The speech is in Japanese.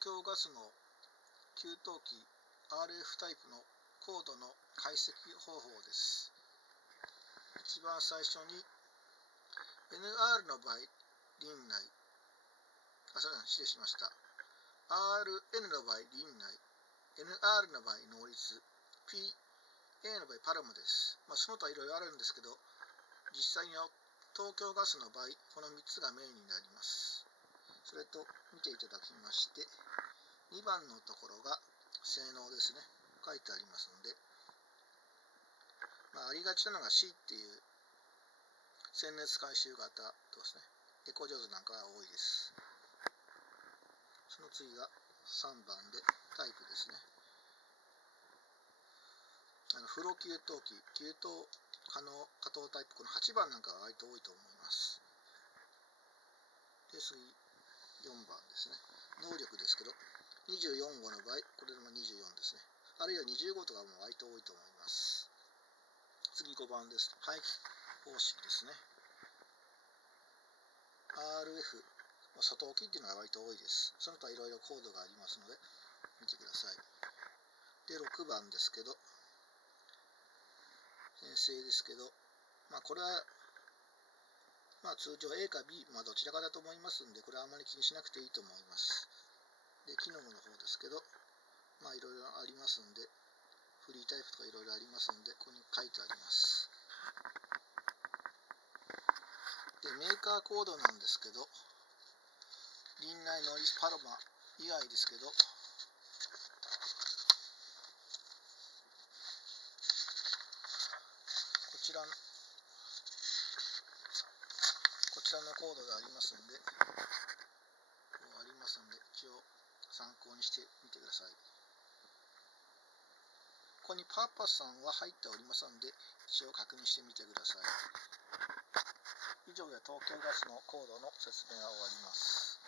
京ガスの給湯器 RF タイプのコードの解析方法です。一番最初に NR の場合、輪内、失礼しました。RN の場合、輪内、NR の場合、能率、PA の場合、パルムです。その他いろいろあるんですけど、実際の東京ガスの場合、この3つがメインになります。それと見ていただきまして、2番のところが性能ですね。書いてありますので、ありがちなのが C っていう鮮熱回収型とですね、エコジョーズなんかが多いです。その次が3番でタイプですね。風呂給湯器、給湯可能加糖タイプ、この8番なんかが割と多いと思います。で、次、4番ですね。能力ですけど、24号の場合、これでも24ですね。あるいは25とかも割と多いと思います。次5番です。排気方式ですね。RF、サトウキっていうのが割と多いです。その他いろいろコードがありますので、見てください。で、6番ですけど、編成ですけど、これは、通常 A か B、どちらかだと思いますんで、これはあまり気にしなくていいと思います。で、機能の方ですけど、いろいろありますんで、フリータイプとかいろいろありますんで、ここに書いてあります。で、メーカーコードなんですけど、輪内ノイズパロマ以外ですけど、こちらのコードがありますんで、一応参考にしてみてください。ここにパーパスさんは入っておりますので、一応確認してみてください。以上で東京ガスのコードの説明が終わります。